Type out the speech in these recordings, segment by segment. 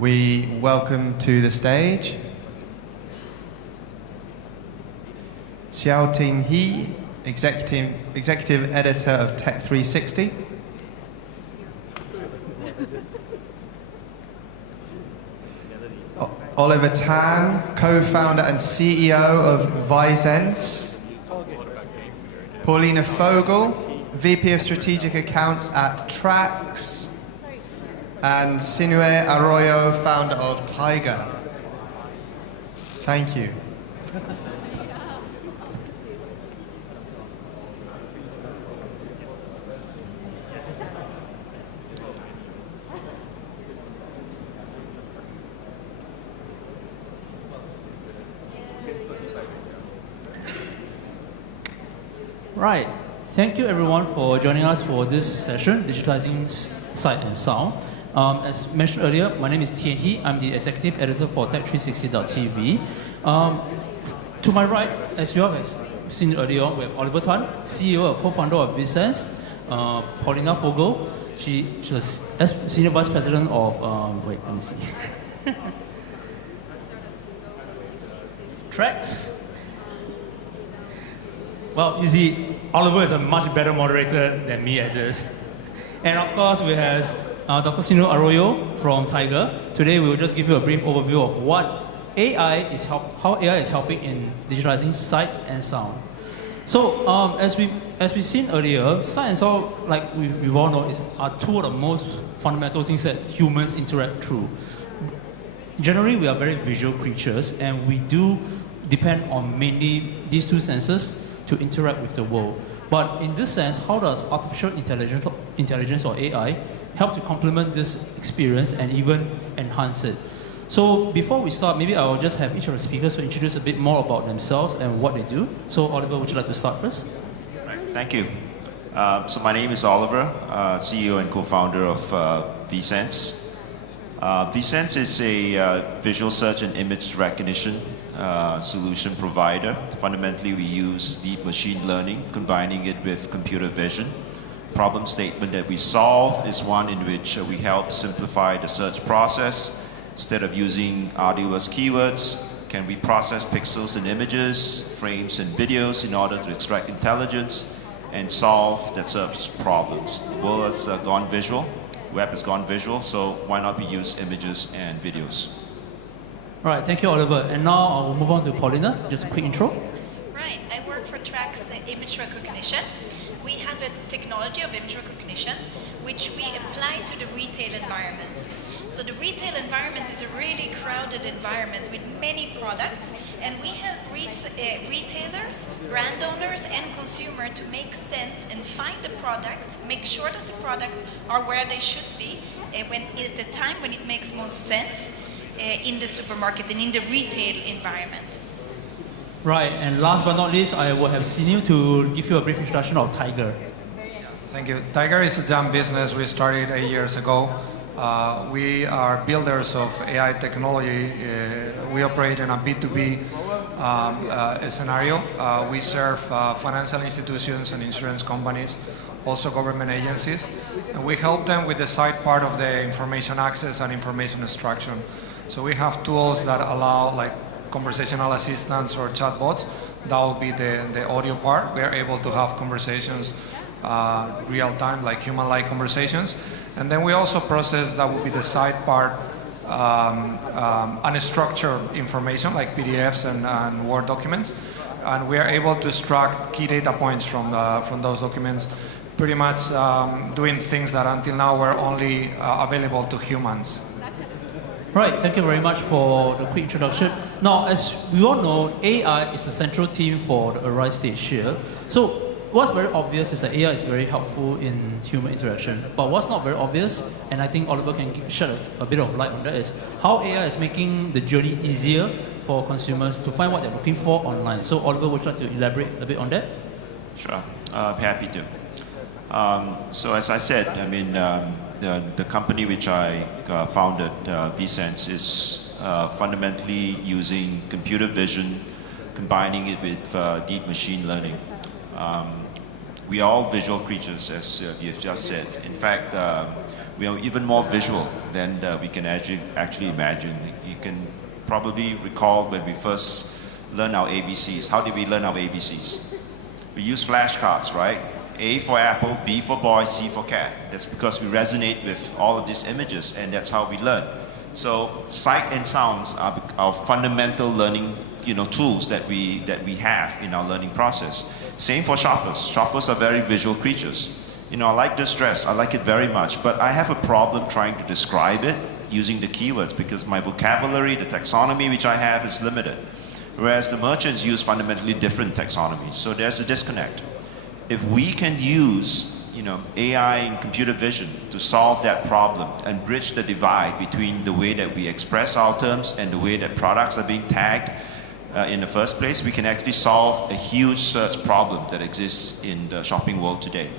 We welcome to the stage Seow Tein, executive editor of Tech 360. Oliver Tein, co-founder and CEO of ViSenze. Paulina Fogel, VP of Strategic Accounts at Trax. And Sinuhe Arroyo, founder of Taiger. Thank you. Right. Thank you everyone for joining us for this session, Digitizing Sight and Sound. As mentioned earlier, my name is Tein. I'm the executive editor for Tech360.tv. To my right, as you all have seen earlier, we have Oliver Tein, CEO and co-founder of ViSenze. Paulina Fogel, she's senior vice president of, wait, let me see. Trax. Well, you see, Oliver is a much better moderator than me at this. And of course, we have Dr. Sinuhe Arroyo from Taiger. Today, we will just give you a brief overview of what how AI is helping in digitizing sight and sound. So, as we've seen earlier, sight and sound, like we all know, are two of the most fundamental things that humans interact through. Generally, we are very visual creatures, and we do depend on mainly these two senses to interact with the world. But in this sense, how does artificial intelligence or AI help to complement this experience and even enhance it? So before we start, maybe I will just have each of the speakers to introduce a bit more about themselves and what they do. So Oliver, would you like to start first? Right, thank you. So my name is Oliver, CEO and co-founder of ViSenze. ViSenze is a visual search and image recognition solution provider. Fundamentally, we use deep machine learning, combining it with computer vision. Problem statement that we solve is one in which we help simplify the search process. Instead of using arduous keywords, can we process pixels and images, frames and videos in order to extract intelligence and solve the search problems? The world has gone visual, web has gone visual, so why not we use images and videos? All right, thank you, Oliver. And now I'll move on to Paulina. Just a quick intro. Right, I work for Trax image recognition. We have a technology of image recognition which we apply to the retail environment. So the retail environment is a really crowded environment with many products, and we help retailers, brand owners, and consumers to make sense and find the products, make sure that the products are where they should be at the time when it makes most sense in the supermarket and in the retail environment. Right, and last but not least, I will have Sinuhe to give you a brief introduction of Taiger. Thank you. Taiger is a jam business we started 8 years ago. We are builders of AI technology. We operate in a B2B scenario. We serve financial institutions and insurance companies, also government agencies. And we help them with the side part of the information access and information extraction. So we have tools that allow like conversational assistants or chatbots. That will be the audio part. We are able to have conversations real time, like human-like conversations. And then we also process, that will be the side part, unstructured information like PDFs and Word documents. And we are able to extract key data points from those documents, pretty much doing things that until now were only available to humans. Right, thank you very much for the quick introduction. Now, as we all know, AI is the central theme for the Arise stage here. So what's very obvious is that AI is very helpful in human interaction. But what's not very obvious, and I think Oliver can shed a bit of light on that, is how AI is making the journey easier for consumers to find what they're looking for online. So Oliver, would you like to elaborate a bit on that? Sure, happy to. So as I said, I mean, the company which I founded, ViSenze, is fundamentally using computer vision, combining it with deep machine learning. We are all visual creatures, as you've just said. In fact, We are even more visual than we can actually imagine. You can probably recall when we first learned our ABCs. How did we learn our ABCs? We use flashcards, right? A for apple, B for boy, C for cat. That's because we resonate with all of these images, and that's how we learn. So sight and sounds are our fundamental learning, tools that we have in our learning process. Same for shoppers. Shoppers are very visual creatures. I like this dress. I like it very much, but I have a problem trying to describe it using the keywords because my vocabulary, the taxonomy which I have is limited. Whereas the merchants use fundamentally different taxonomies. So there's a disconnect. If we can use AI and computer vision to solve that problem and bridge the divide between the way that we express our terms and the way that products are being tagged in the first place, we can actually solve a huge search problem that exists in the shopping world today.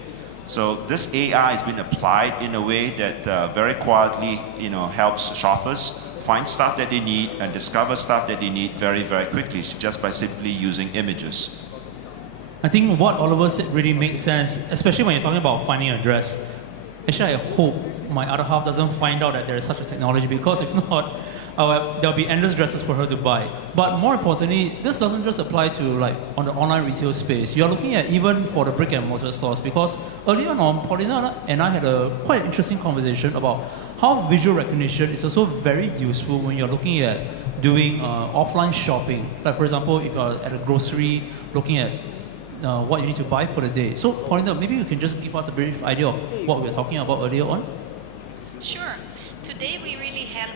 So this AI has been applied in a way that very quietly helps shoppers find stuff that they need and discover stuff that they need very, very quickly just by simply using images. I think what Oliver said really makes sense, especially when you're talking about finding a dress. Actually, I hope my other half doesn't find out that there is such a technology, because if not, there'll be endless dresses for her to buy. But more importantly, this doesn't just apply to on the online retail space. You're looking at even for the brick and mortar stores, because earlier on, Paulina and I had a quite interesting conversation about how visual recognition is also very useful when you're looking at doing offline shopping. Like for example, if you're at a grocery looking at what you need to buy for the day. So Paulina, maybe you can just give us a brief idea of what we were talking about earlier on? Sure. Today we really help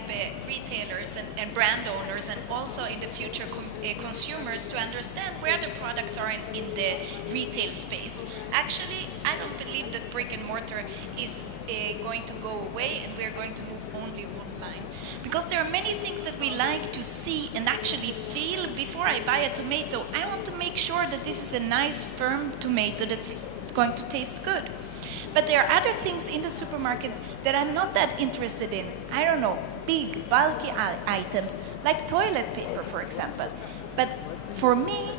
retailers and brand owners, and also in the future consumers, to understand where the products are in the retail space. Actually, I don't believe that brick and mortar is going to go away and we're going to move only online. Because there are many things that we like to see and actually feel before I buy a tomato. I want to make sure that this is a nice, firm tomato that's going to taste good. But there are other things in the supermarket that I'm not that interested in. I don't know, big, bulky items, like toilet paper, for example. But for me,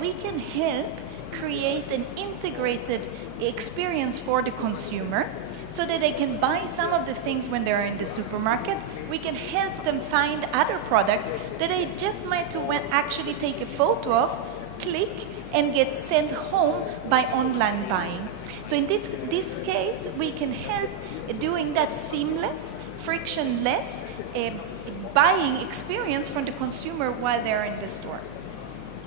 we can help create an integrated experience for the consumer so that they can buy some of the things when they're in the supermarket. We can help them find other products that they just might actually take a photo of, click, and get sent home by online buying. So in this case, we can help doing that seamless, frictionless buying experience from the consumer while they're in the store.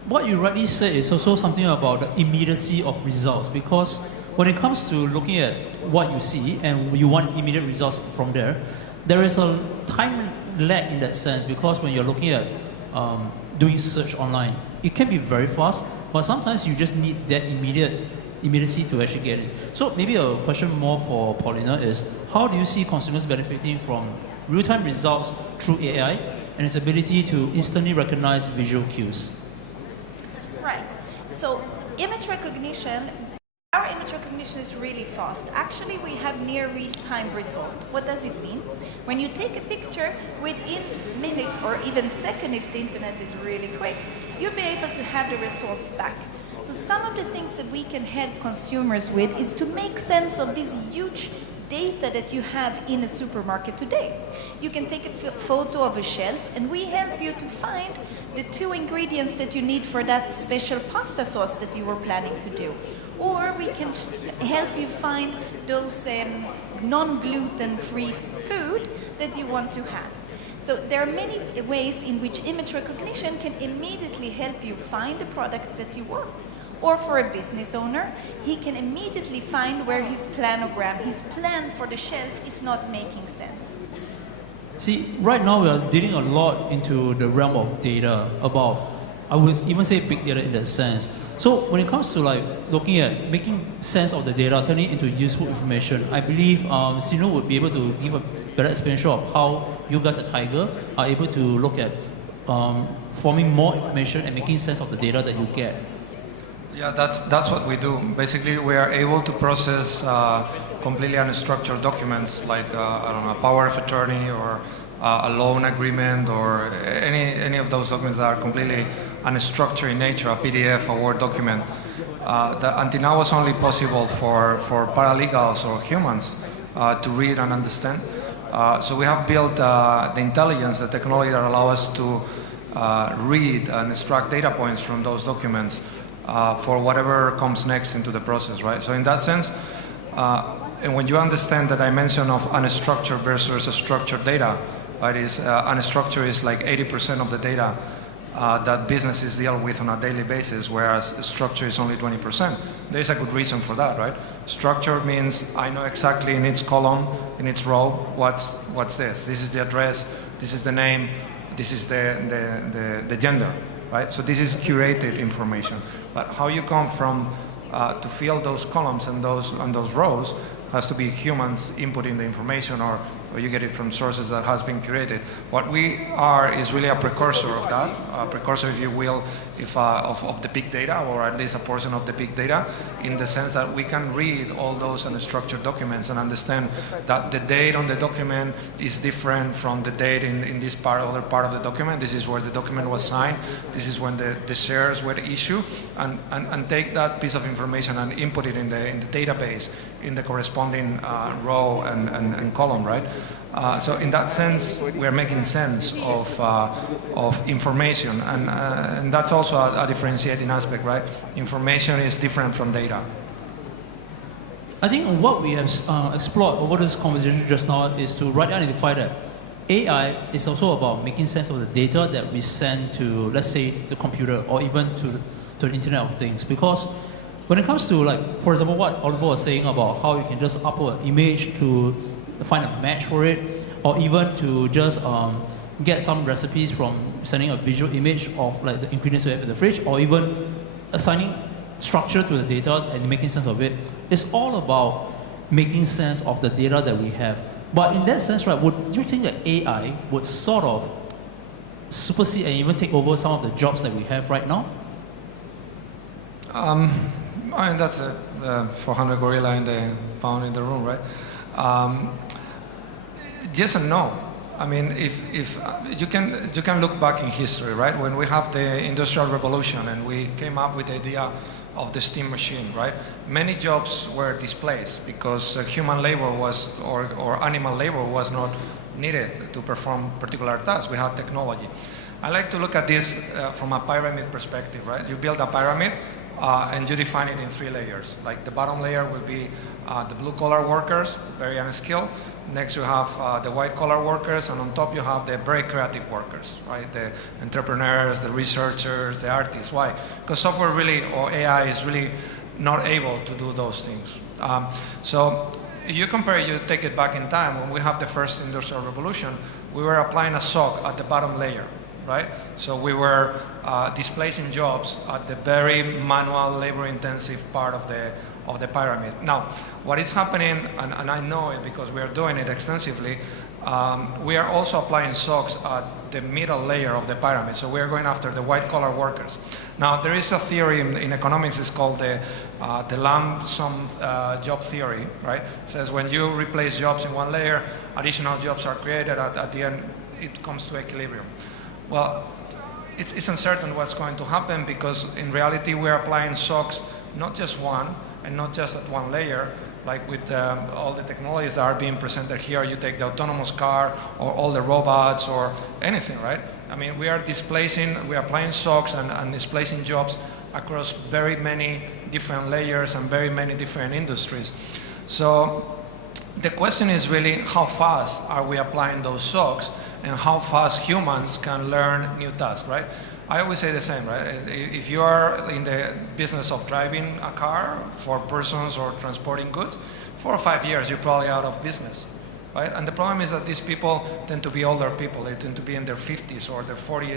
What you rightly said is also something about the immediacy of results, because when it comes to looking at what you see and you want immediate results from there, there is a time lag in that sense, because when you're looking at doing search online, it can be very fast, but sometimes you just need that immediacy to actually get it. So maybe a question more for Paulina is, how do you see consumers benefiting from real-time results through AI and its ability to instantly recognize visual cues? Right. So image recognition, our image recognition is really fast. Actually, we have near real-time result. What does it mean? When you take a picture, within minutes or even seconds, if the internet is really quick, you'll be able to have the results back. So some of the things that we can help consumers with is to make sense of this huge data that you have in a supermarket today. You can take a photo of a shelf, and we help you to find the 2 ingredients that you need for that special pasta sauce that you were planning to do. Or we can help you find those non-gluten-free food that you want to have. So there are many ways in which image recognition can immediately help you find the products that you want. Or for a business owner, he can immediately find where his planogram, his plan for the shelf is not making sense. See, right now we are dealing a lot into the realm of data about, I would even say big data in that sense. So when it comes to looking at making sense of the data, turning it into useful information, I believe Sinuhe would be able to give a better explanation of how you guys at Taiger are able to look at forming more information and making sense of the data that you get. Yeah, that's what we do. Basically, we are able to process completely unstructured documents like I don't know, a power of attorney or a loan agreement or any of those documents that are completely unstructured in nature, a PDF, a Word document. That until now was only possible for paralegals or humans. to read and understand. So we have built the intelligence, the technology that allows us to read and extract data points from those documents for whatever comes next into the process, right? So in that sense, and when you understand the dimension of unstructured versus structured data, right, unstructured is like 80% of the data that businesses deal with on a daily basis, whereas structure is only 20%. There's a good reason for that, right? Structure means I know exactly in each column, in each row, what's this. This is the address, this is the name, this is the gender, right? So this is curated information. But how you come from to fill those columns and those rows has to be humans inputting the information, or you get it from sources that has been curated. What we are is really a precursor of that, a precursor, if you will, of the big data, or at least a portion of the big data, in the sense that we can read all those unstructured documents and understand that the date on the document is different from the date in this other part of the document. This is where the document was signed. This is when the shares were issued, and take that piece of information and input it in the database, in the corresponding row and column, right? So in that sense, we're making sense of information, and that's also a differentiating aspect, right? Information is different from data. I think what we have explored over this conversation just now is to rightly identify that AI is also about making sense of the data that we send to, let's say, the computer, or even to the Internet of Things. Because when it comes to, like, for example, what Oliver was saying about how you can just upload an image to find a match for it, or even to just get some recipes from sending a visual image of, like, the ingredients you have in the fridge, or even assigning structure to the data and making sense of it. It's all about making sense of the data that we have. But in that sense, right, would you think that AI would sort of supersede and even take over some of the jobs that we have right now? I mean, that's a 400 gorilla in the pound in the room, right? Yes and no. I mean, if you can look back in history, right? When we have the Industrial Revolution and we came up with the idea of the steam machine, right? Many jobs were displaced because human labor or animal labor was not needed to perform particular tasks. We had technology. I like to look at this from a pyramid perspective, right? You build a pyramid and you define it in 3 layers. Like the bottom layer will be the blue-collar workers, very unskilled. Next you have the white-collar workers, and on top you have the very creative workers, right? The entrepreneurs, the researchers, the artists. Why? Because software really, or AI is really not able to do those things. So you take it back in time, when we have the first industrial revolution, we were applying a SOC at the bottom layer, right? So we were displacing jobs at the very manual, labor-intensive part of the pyramid. Now, what is happening, and I know it because we are doing it extensively, we are also applying SOCs at the middle layer of the pyramid. So we are going after the white-collar workers. Now, there is a theory in economics, it's called the lump sum job theory, right? It says when you replace jobs in one layer, additional jobs are created. At the end, it comes to equilibrium. Well, it's uncertain what's going to happen, because in reality we're applying SOCs not just one, and not just at one layer, like with all the technologies that are being presented here. You take the autonomous car or all the robots or anything, right? I mean, we are applying SOCs and displacing jobs across very many different layers and very many different industries. So the question is really, how fast are we applying those SOCs, and how fast humans can learn new tasks, right? I always say the same, right? If you are in the business of driving a car for persons or transporting goods, 4 or 5 years, you're probably out of business, right? And the problem is that these people tend to be older people. They tend to be in their 50s or their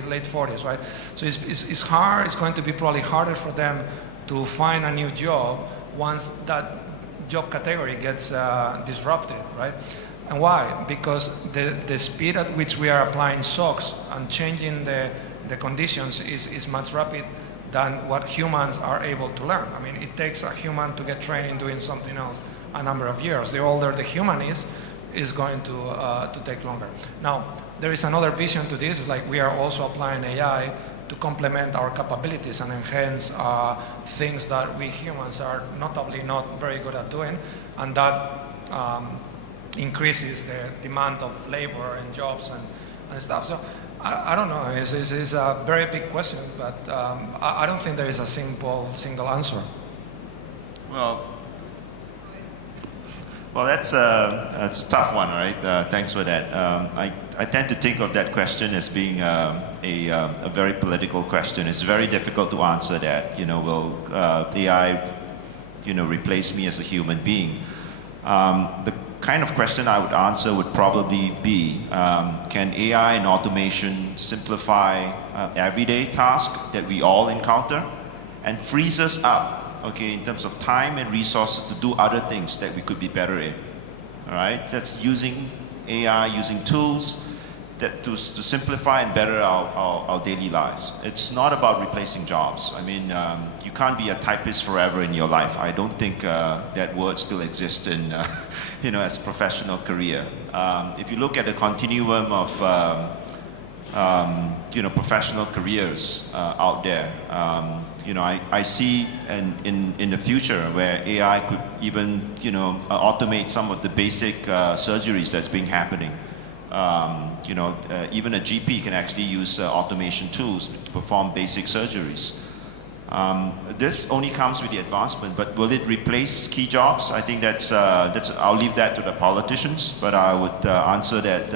late 40s, right? So it's hard. It's going to be probably harder for them to find a new job once that job category gets disrupted, right? And why? Because the speed at which we are applying SOCs and changing the conditions is much rapid than what humans are able to learn. I mean, it takes a human to get trained in doing something else a number of years. The older the human is going to take longer. Now, there is another vision to this. It's like we are also applying AI to complement our capabilities and enhance things that we humans are notably not very good at doing, and that increases the demand of labor and jobs and stuff. So I don't know. It's a very big question, but I don't think there is a single answer. Well, that's a tough one, right? Thanks for that. I tend to think of that question as being a very political question. It's very difficult to answer that. Will AI, replace me as a human being? The kind of question I would answer would probably be, can AI and automation simplify everyday tasks that we all encounter and frees us up, okay, in terms of time and resources to do other things that we could be better in? All right, that's using AI, using tools to simplify and better our daily lives. It's not about replacing jobs. I mean, you can't be a typist forever in your life. I don't think that word still exists in, as a professional career. If you look at the continuum of, professional careers out there, I see in the future where AI could even, automate some of the basic surgeries that's been happening. Even a GP can actually use automation tools to perform basic surgeries. This only comes with the advancement, but will it replace key jobs? I think that's I'll leave that to the politicians, but I would answer that,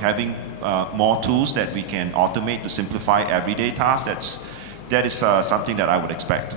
having more tools that we can automate to simplify everyday tasks, that is something that I would expect.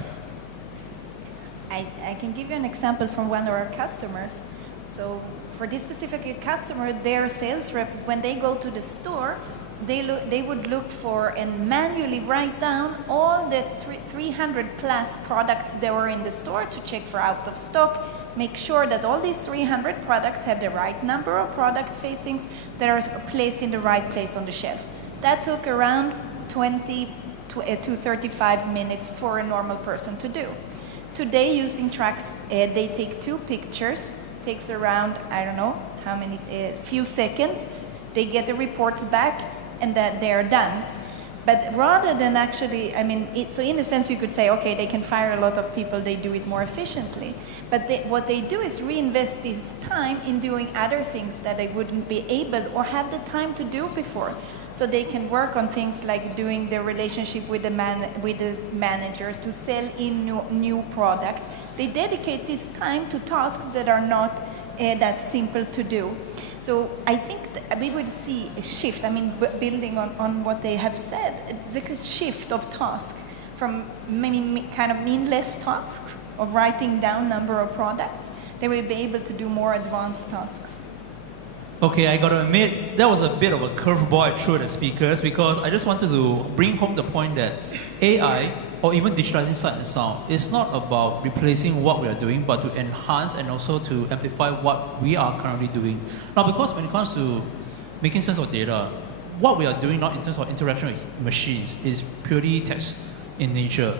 I can give you an example from one of our customers. So for this specific customer, their sales rep, when they go to the store, they would look for and manually write down all the 300 plus products that were in the store to check for out of stock, make sure that all these 300 products have the right number of product facings that are placed in the right place on the shelf. That took around 20 to 35 minutes for a normal person to do. Today, using Trax, they take 2 pictures, takes around, I don't know how many, few seconds. They get the reports back and that they're done. But rather than actually, so in a sense you could say, okay, they can fire a lot of people, they do it more efficiently. But what they do is reinvest this time in doing other things that they wouldn't be able or have the time to do before. So they can work on things like doing the relationship with the managers to sell in new product. They dedicate this time to tasks that are not that simple to do. So I think we would see a shift. Building on what they have said, it's a shift of tasks from maybe kind of meaningless tasks of writing down number of products. They will be able to do more advanced tasks. Okay, I gotta admit, that was a bit of a curveball I threw at the speakers because I just wanted to bring home the point that AI or even digitizing sight and sound is not about replacing what we are doing, but to enhance and also to amplify what we are currently doing. Now, because when it comes to making sense of data, what we are doing now in terms of interaction with machines is purely text in nature.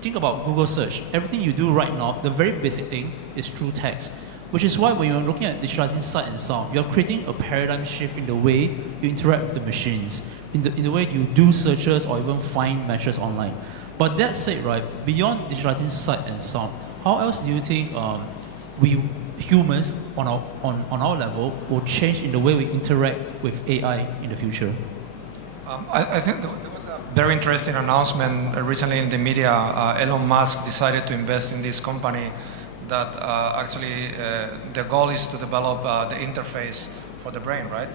Think about Google search. Everything you do right now, the very basic thing is through text. Which is why when you're looking at digitizing sight and sound, you're creating a paradigm shift in the way you interact with the machines, in the way you do searches or even find matches online. But that said, right, beyond digitizing sight and sound, how else do you think we humans on our level will change in the way we interact with AI in the future? I think there was a very interesting announcement recently in the media. Elon Musk decided to invest in this company that actually the goal is to develop the interface for the brain, right?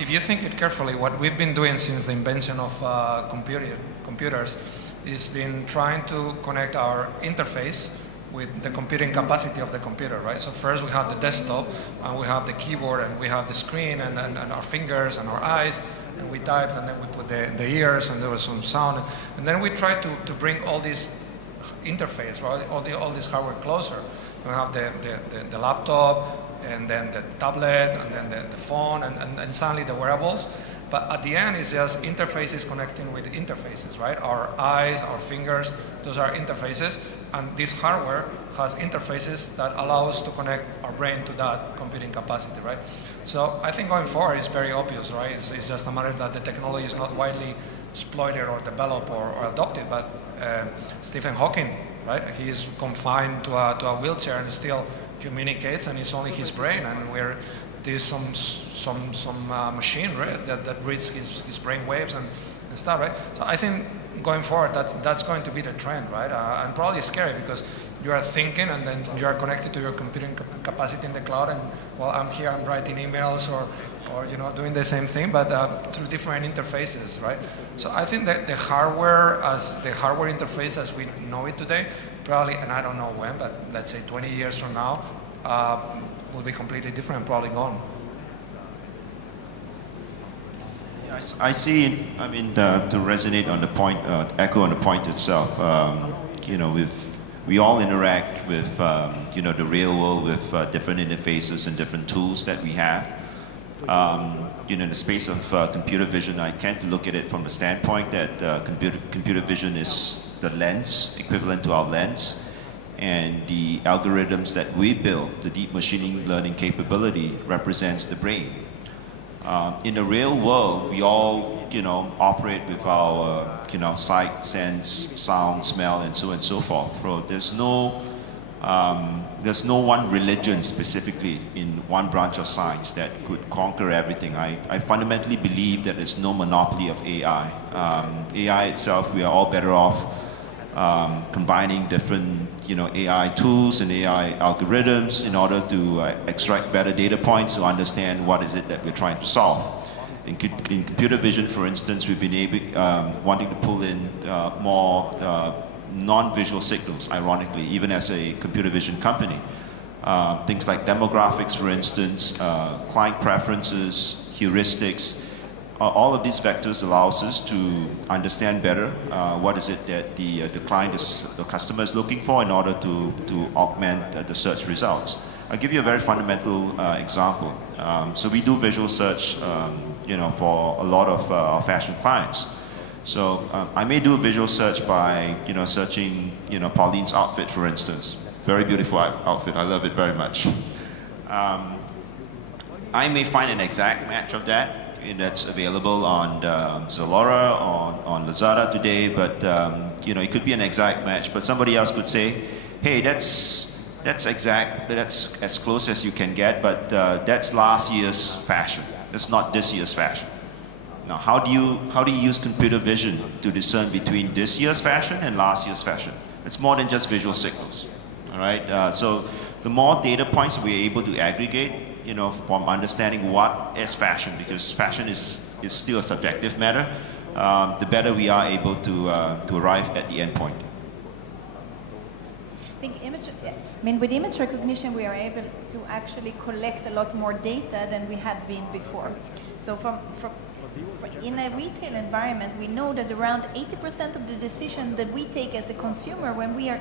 If you think it carefully, what we've been doing since the invention of computers is been trying to connect our interface with the computing capacity of the computer, right? So first we have the desktop, and we have the keyboard, and we have the screen, and our fingers, and our eyes, and we type, and then we put the ears, and there was some sound, and then we try to bring all these interface, right? All this hardware closer. We have the laptop, and then the tablet, and then the phone, and suddenly the wearables. But at the end, it's just interfaces connecting with interfaces, right? Our eyes, our fingers, those are interfaces, and this hardware has interfaces that allow us to connect our brain to that computing capacity, right? So I think going forward, it's very obvious, right? It's just a matter that the technology is not widely exploited or developed or adopted, but Stephen Hawking, right? He is confined to a wheelchair and still communicates, and it's only his brain, and there's some machine, right, that reads his brain waves and stuff, right? So I think going forward, that's going to be the trend, right? And probably scary because you are thinking and then you are connected to your computing capacity in the cloud, and well, I'm here, I'm writing emails or doing the same thing, but through different interfaces, right? So I think that the hardware interface as we know it today, probably, and I don't know when, but let's say 20 years from now, will be completely different, probably gone. I see, I mean, to resonate on the point, echo on the point itself, we all interact with, the real world with different interfaces and different tools that we have. In the space of computer vision, I tend to look at it from the standpoint that computer vision is the lens, equivalent to our lens, and the algorithms that we build, the deep machine learning capability, represents the brain. In the real world, we all, operate with our, sight, sense, sound, smell, and so on and so forth. So there's no one religion specifically in one branch of science that could conquer everything. I fundamentally believe that there's no monopoly of AI. AI itself, we are all better off combining different AI tools and AI algorithms in order to extract better data points to understand what is it that we're trying to solve. In computer vision, for instance, we've been wanting to pull in more non-visual signals, ironically, even as a computer vision company. Things like demographics, for instance, client preferences, heuristics. All of these vectors allows us to understand better what is it that the customer is looking for in order to augment the search results. I'll give you a very fundamental example. So we do visual search, for a lot of our fashion clients. So I may do a visual search by, searching, Pauline's outfit, for instance. Very beautiful outfit. I love it very much. I may find an exact match of that that's available on Zalora, on Lazada today, but it could be an exact match. But somebody else could say, hey, that's exact, that's as close as you can get, but that's last year's fashion. That's not this year's fashion. Now, how do you use computer vision to discern between this year's fashion and last year's fashion? It's more than just visual signals. All right. So the more data points we're able to aggregate, from understanding what is fashion, because fashion is still a subjective matter, the better we are able to arrive at the end point. I think with image recognition, we are able to actually collect a lot more data than we had been before. So in a retail environment, we know that around 80% of the decision that we take as a consumer when we are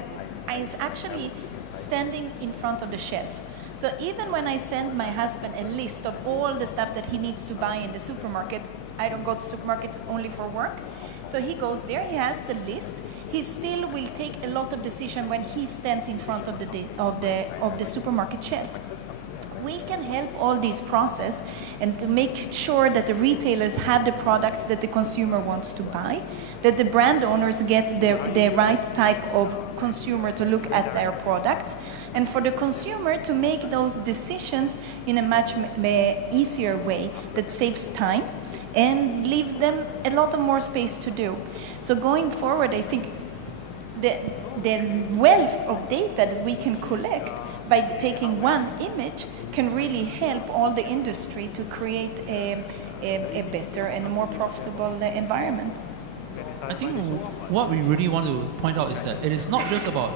is actually standing in front of the shelf. So even when I send my husband a list of all the stuff that he needs to buy in the supermarket, I don't go to supermarkets only for work. So he goes there, he has the list. He still will take a lot of decision when he stands in front of the supermarket shelf. We can help all this process and to make sure that the retailers have the products that the consumer wants to buy, that the brand owners get the right type of consumer to look at their products, and for the consumer to make those decisions in a much easier way that saves time and leave them a lot of more space to do. So going forward, I think the wealth of data that we can collect by taking one image can really help all the industry to create a better and a more profitable environment. I think what we really want to point out is that it is not just about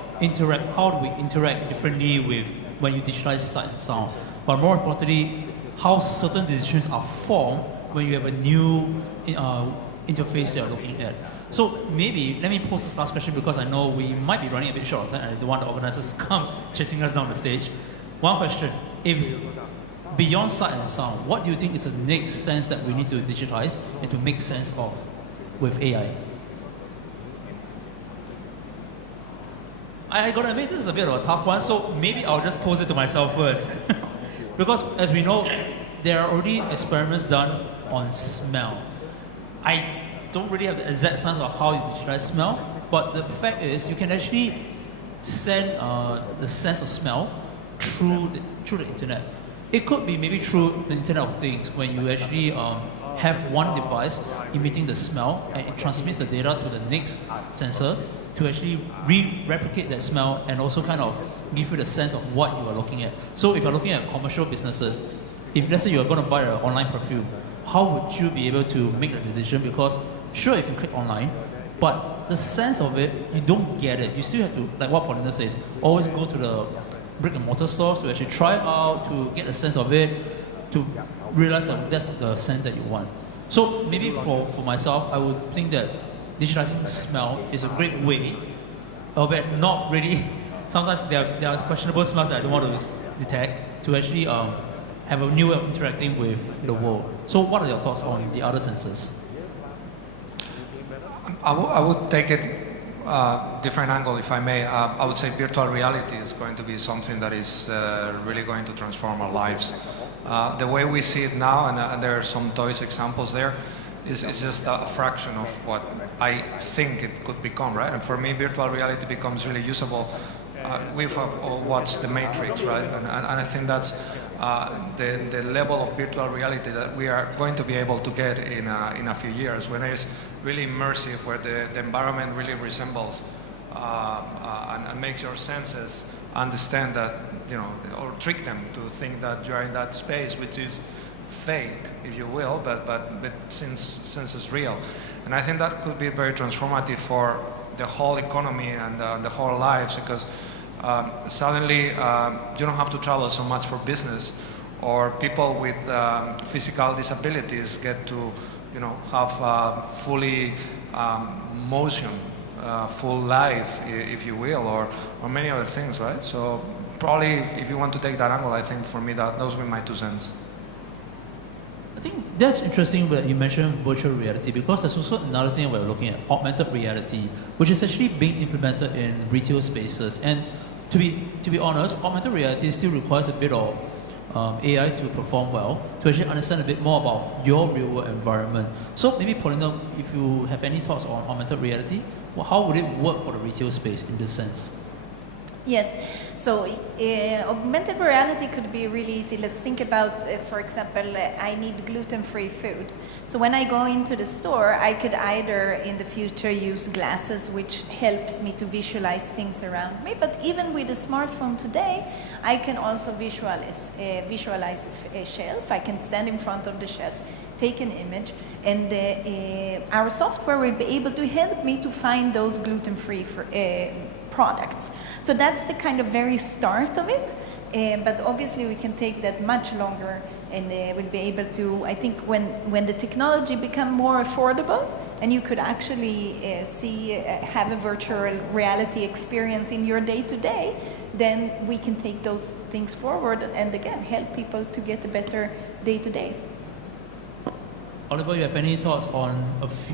how do we interact differently with when you digitize sight and sound, but more importantly, how certain decisions are formed when you have a new interface you're looking at. So maybe, let me pose this last question because I know we might be running a bit short on time and I don't want the organizers to come chasing us down the stage. One question, if beyond sight and sound, what do you think is the next sense that we need to digitize and to make sense of with AI? I gotta admit, this is a bit of a tough one, so maybe I'll just pose it to myself first. Because as we know, there are already experiments done on smell. I don't really have the exact sense of how you digitize smell, but the fact is you can actually send the sense of smell through the internet. It could be maybe through the Internet of Things, when you actually have one device emitting the smell and it transmits the data to the next sensor to actually replicate that smell and also kind of give you the sense of what you are looking at. So if you're looking at commercial businesses, if let's say you're going to buy an online perfume, how would you be able to make the decision? Because sure, you can click online, but the sense of it, you don't get it. You still have to, like what Paulina says, always go to the brick and mortar stores to actually try it out, to get a sense of it, to realize that that's the scent that you want. So maybe for myself, I would think that digitizing smell is a great way, albeit not really, sometimes there are questionable smells that I don't want to detect, to actually have a new way of interacting with the world. So what are your thoughts on the other senses? I would take it different angle, if I may. I would say virtual reality is going to be something that is really going to transform our lives. The way we see it now, and there are some toys examples there, is just a fraction of what I think it could become, right? And for me, virtual reality becomes really usable. We've all watched The Matrix, right? And I think that's the level of virtual reality that we are going to be able to get in a few years, when it's really immersive, where the environment really resembles and makes your senses understand that, you know, or trick them to think that you're in that space, which is fake, if you will, but since it's real. And I think that could be very transformative for the whole economy and the whole lives, because suddenly you don't have to travel so much for business, or people with physical disabilities get to, you know, have fully motion, full life, if you will, or many other things, right? So probably if you want to take that angle, I think for me those would be my 2 cents. I think that's interesting that you mentioned virtual reality, because there's also another thing we're looking at, augmented reality, which is actually being implemented in retail spaces. And to be honest, augmented reality still requires a bit of AI to perform well, to actually understand a bit more about your real world environment. So maybe Paulina, if you have any thoughts on augmented reality, well, how would it work for the retail space in this sense? Yes, so augmented reality could be really easy. Let's think about, for example, I need gluten-free food. So when I go into the store, I could either in the future use glasses, which helps me to visualize things around me, but even with a smartphone today, I can also visualize a shelf. I can stand in front of the shelf, take an image, and our software will be able to help me to find those gluten-free products. So that's the kind of very start of it, but obviously we can take that much longer, and we'll be able to, I think when the technology become more affordable and you could actually have a virtual reality experience in your day-to-day, then we can take those things forward and again help people to get a better day-to-day. Oliver, you have any thoughts on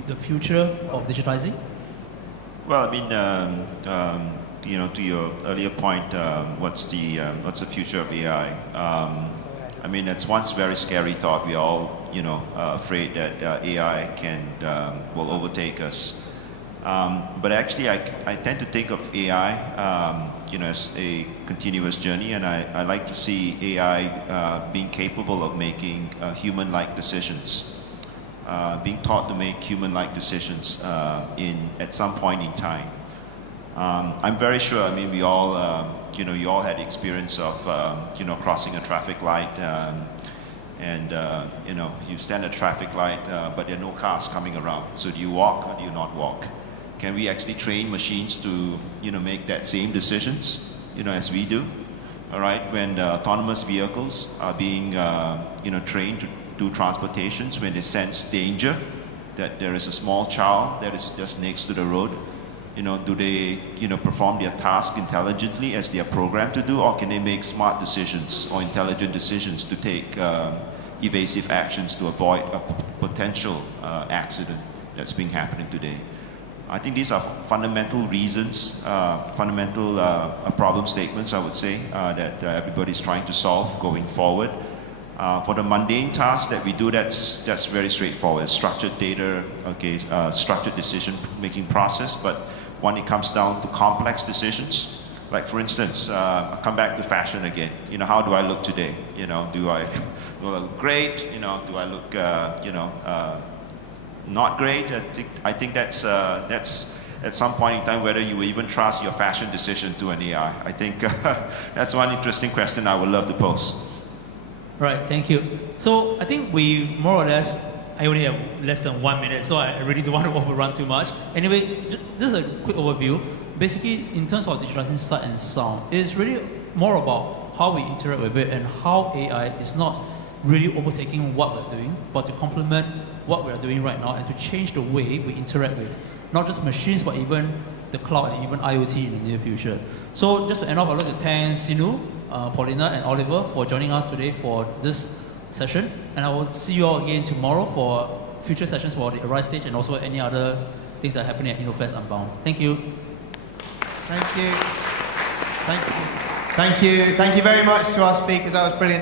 the future of digitizing? Well, I mean, you know, to your earlier point, what's the future of AI? I mean, it's once very scary thought. We're all, you know, afraid that AI will overtake us. But actually, I tend to think of AI, you know, as a continuous journey, and I like to see AI being capable of making human-like decisions. Being taught to make human-like decisions at some point in time. I'm very sure. I mean, we all, you know, you all had the experience of, you know, crossing a traffic light, and you know, you stand at a traffic light, but there are no cars coming around. So do you walk or do you not walk? Can we actually train machines to, you know, make that same decisions, you know, as we do? All right, when autonomous vehicles are being, you know, trained to do transportations, when they sense danger, that there is a small child that is just next to the road, you know, do they, you know, perform their task intelligently as they are programmed to do, or can they make smart decisions or intelligent decisions to take evasive actions to avoid a potential accident that's been happening today? I think these are fundamental reasons, fundamental problem statements, I would say, that everybody's trying to solve going forward. For the mundane tasks that we do, that's very straightforward. Structured data, okay, structured decision-making process. But when it comes down to complex decisions, Like for instance, come back to fashion again. How do I look today? Do I look great? Do I look, not great? I think that's at some point in time whether you will even trust your fashion decision to an AI. I think that's one interesting question I would love to pose. Right, thank you. So I think we more or less, I only have less than 1 minute, so I really don't want to overrun too much. Anyway, just a quick overview. Basically, in terms of digitizing sight and sound, it's really more about how we interact with it and how AI is not really overtaking what we're doing, but to complement what we're doing right now and to change the way we interact with not just machines, but even the cloud and even IoT in the near future. So just to end off, I'd like to thank Sinuhe, Paulina and Oliver for joining us today for this session. And I will see you all again tomorrow for future sessions for the Arise stage and also any other things that are happening at InnoFest Unbound. Thank you. Thank you. Thank you. Thank you very much to our speakers. That was brilliant.